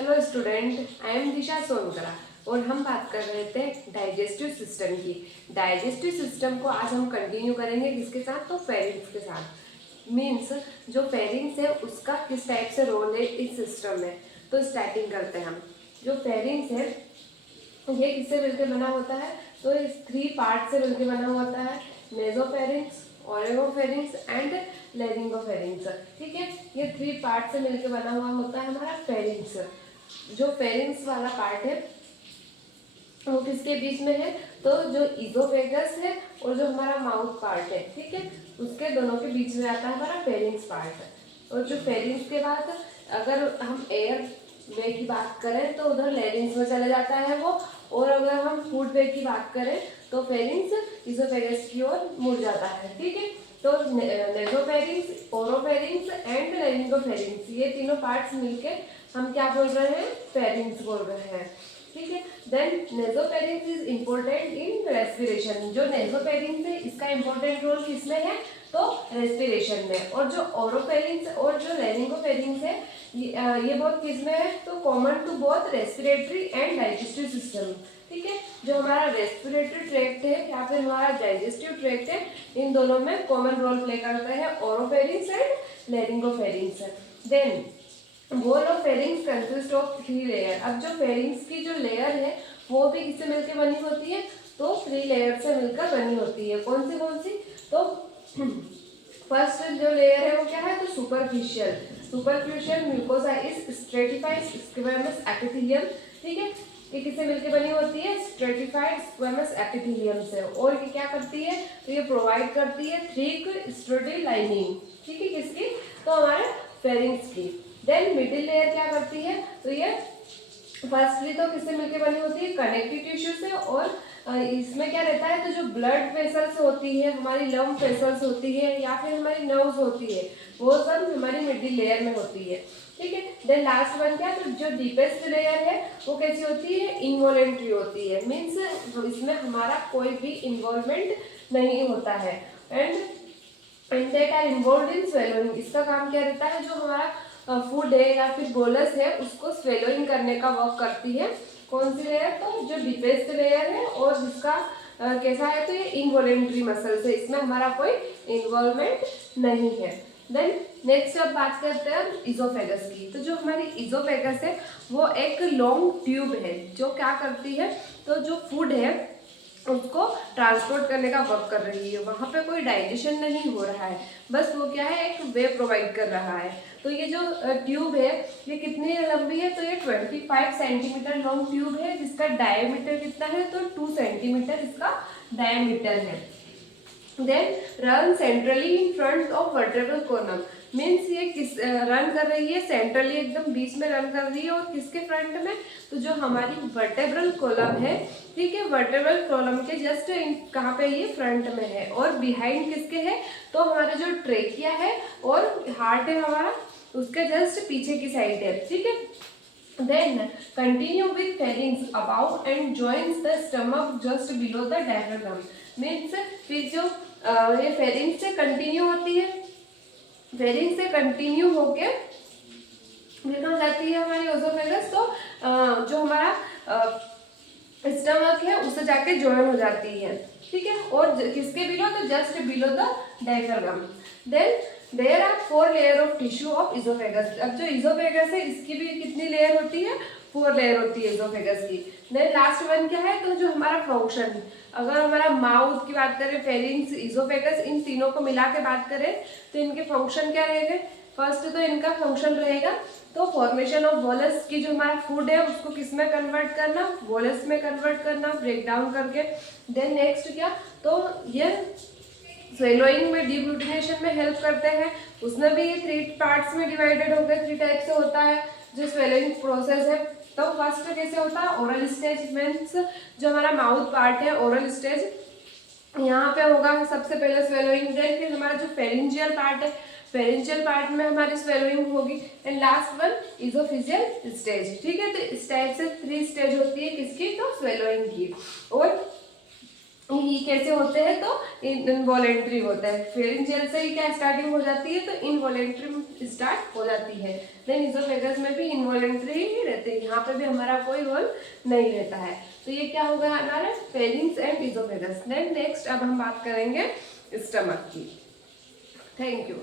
Hello student, I am दिशा सोनकरा और हम बात कर रहे थे डाइजेस्टिव सिस्टम की। डाइजेस्टिव सिस्टम को आज हम कंटिन्यू करेंगे किसके साथ? तो फेरिंग्स के साथ। मीन्स जो फेरिंग्स है उसका किस टाइप से रोल है इस सिस्टम में। तो स्टार्टिंग करते हैं हम। जो फेरिंग्स है ये किससे मिलकर बना होता है? तो इस 3 पार्ट से मिलकर बना होता है। Nasopharynx, oropharynx and laryngopharynx. ठीक है, ये 3 पार्ट से मिलकर बना हुआ होता है हमारा फेरिंग्स। जो फेरिंग्स वाला पार्ट है वो किसके बीच में है? तो जो इजोफेगस है और जो हमारा माउथ पार्ट है, ठीक है, उसके दोनों के बीच में आता है हमारा फेरिंग्स पार्ट। और जो फेरिंग्स के बाद अगर हम एयर वे की बात करें तो उधर लेरिंग्स में चला जाता है वो। और अगर हम फूड वे की बात करें तो फेरिंग्स इजोफेगस की ओर मुड़ जाता है। ठीक है, तो नेजोफेरिंग्स, ओरोफेरिंग्स एंड लेरिंगोफेरिंग्स, ये तीनों पार्ट्स मिलके हम क्या बोल रहे हैं? फेरिंग्स बोल रहे हैं। ठीक है, then nasopharynx is important in respiration. जो नेजोफेरिंग्स है इसका इम्पोर्टेंट रोल किसमें है? तो रेस्पिरेशन में। और जो ओरोफेरिंग्स और जो लेरिंगोफेरिंग्स है ये बहुत किसमें है? तो common to both respiratory and digestive system. ठीक है, जो हमारा रेस्पिरेटरी ट्रैक्ट है या फिर हमारा डाइजेस्टिव ट्रैक्ट है, इन दोनों में कॉमन रोल प्ले करते हैं oropharynx and laryngopharynx. Then wall of pharynx consist of 3 layer. अब जो फेरिंग्स की जो लेयर है वो भी किससे मिलकर बनी होती है? तो 3 लेयर से मिलकर बनी होती है। कौन सी? तो फर्स्ट जो लेयर है वो क्या है? तो superficial mucosa is stratified squamous epithelium. ठीक है, ये किससे मिलकर बनी होती है? स्ट्रेटिफाइड स्क्वेमस एपिथेलियम से। और ये क्या करती है? तो ये प्रोवाइड करती है थिक स्टडी लाइनिंग। ठीक है, किसकी? तो हमारे फेरिंग्स की। देन मिडिल लेयर क्या करती है? तो ये फर्स्टली तो किससे मिलकर बनी होती है? कनेक्टिव टिश्यू से। और इसमें क्या रहता है? तो जो ब्लड वेसल्स होती है, हमारी लंप वेसल्स होती है या फिर हमारी नर्व्स होती है, वो सब हमारी मिडिल लेयर में होती है। ठीक है, देन लास्ट वन क्या? तो जो डीपेस्ट लेयर है वो कैसी होती है? इनवॉलेंट्री होती है। मीन्स इसमें हमारा कोई भी इन्वॉल्वमेंट नहीं होता है। And that are involve in swallowing. इसका काम क्या रहता है? जो हमारा फूड है या फिर बोलस है उसको स्वेलोइंग करने का वर्क करती है। कौन सी लेयर? तो जो डीपेस्ट लेयर है और जिसका कैसा है? तो ये इनवॉलेंट्री मसल्स है, इसमें हमारा कोई इन्वॉल्वमेंट नहीं है। देन नेक्स्ट अब बात करते हैं इजोफेगस की। तो जो हमारी इजोफेगस है वो एक लॉन्ग ट्यूब है जो क्या करती है? तो जो फूड है उसको ट्रांसपोर्ट करने का वर्क कर रही है। वहाँ पे कोई डाइजेशन नहीं हो रहा है, बस वो क्या है? एक वे प्रोवाइड कर रहा है। तो ये जो ट्यूब है ये कितनी लंबी है? तो ये 25 सेंटीमीटर लॉन्ग ट्यूब है जिसका डायमीटर कितना है? तो 2 सेंटीमीटर इसका डायमीटर है। Then run centrally in front of vertebral column. Means ये किस रन कर रही है? सेंट्रली, एकदम बीच में रन कर रही है। और किसके फ्रंट में? तो जो हमारी वर्टेब्रल कॉलम है, ठीक है, वर्टेब्रल कॉलम के जस्ट कहाँ पे? ये फ्रंट में है। और बिहाइंड किसके है? तो हमारा जो ट्रेकिया है और हार्ट है हमारा, उसके जस्ट पीछे की साइड है। ठीक है, then continue with pharynx above and joins the stomach just below the diaphragm। Means फिर जो ये फेरिंग्स से कंटिन्यू होती है, फेरिंग्स से कंटिन्यू होके फिर कहाँ जाती है हमारी ओजोफेगस? तो जो हमारा स्टमक है उससे जाके ज्वाइन हो जाती है। ठीक है, और किसके बिलो? तो just below the diaphragm. Then there are 4 layer of tissue of oesophagus. अब जो इजोफेगस है इसकी भी कितनी लेयर होती है? 4 लेयर होती है इजोफेगस की। देन लास्ट वन क्या है? तो जो हमारा फंक्शन, अगर हमारा माउथ की बात करें, फेरिंग्स, इजोफेगस, इन तीनों को मिला के बात करें तो इनके फंक्शन क्या रहेंगे? फर्स्ट तो इनका फंक्शन रहेगा तो फॉर्मेशन ऑफ वॉलस की, जो हमारा फूड है उसको किस में कन्वर्ट करना? वॉलस में कन्वर्ट करना, ब्रेक डाउन करके। देन नेक्स्ट क्या? तो ये स्वेलोइंग में, डिग्लूटिनेशन में हेल्प करते हैं। उसमें भी ये 3 पार्ट्स में डिवाइडेड हो गए, 3 टाइप से होता है जो स्वेलोइंग प्रोसेस है। तो फर्स्ट कैसे होता है? Oral stage. मीन्स जो हमारा माउथ पार्ट है, ओरल स्टेज, यहाँ पे होगा सबसे पहले स्वेलोइंग। देन फिर हमारा जो फेरिंजियल पार्ट है, फेरिंजियल पार्ट में हमारी स्वेलोइंग होगी। And last one oesophageal stage. ठीक है, तो इस टाइप से 3 स्टेज होती है किसकी? तो स्वेलोइंग की। और ये कैसे होते हैं, तो इनवॉलेंट्री होता है। फेरिंजियल से ही क्या स्टार्टिंग हो जाती है, तो इनवॉलेंट्री स्टार्ट हो जाती है। देन इजोफेगस में भी इनवॉलेंट्री ही रहते हैं, यहाँ पे भी हमारा कोई रोल नहीं रहता है। तो ये क्या होगा हमारा फेरिंग्स एंड इजोफेगस। देन नेक्स्ट अब हम बात करेंगे स्टमक की। Thank you.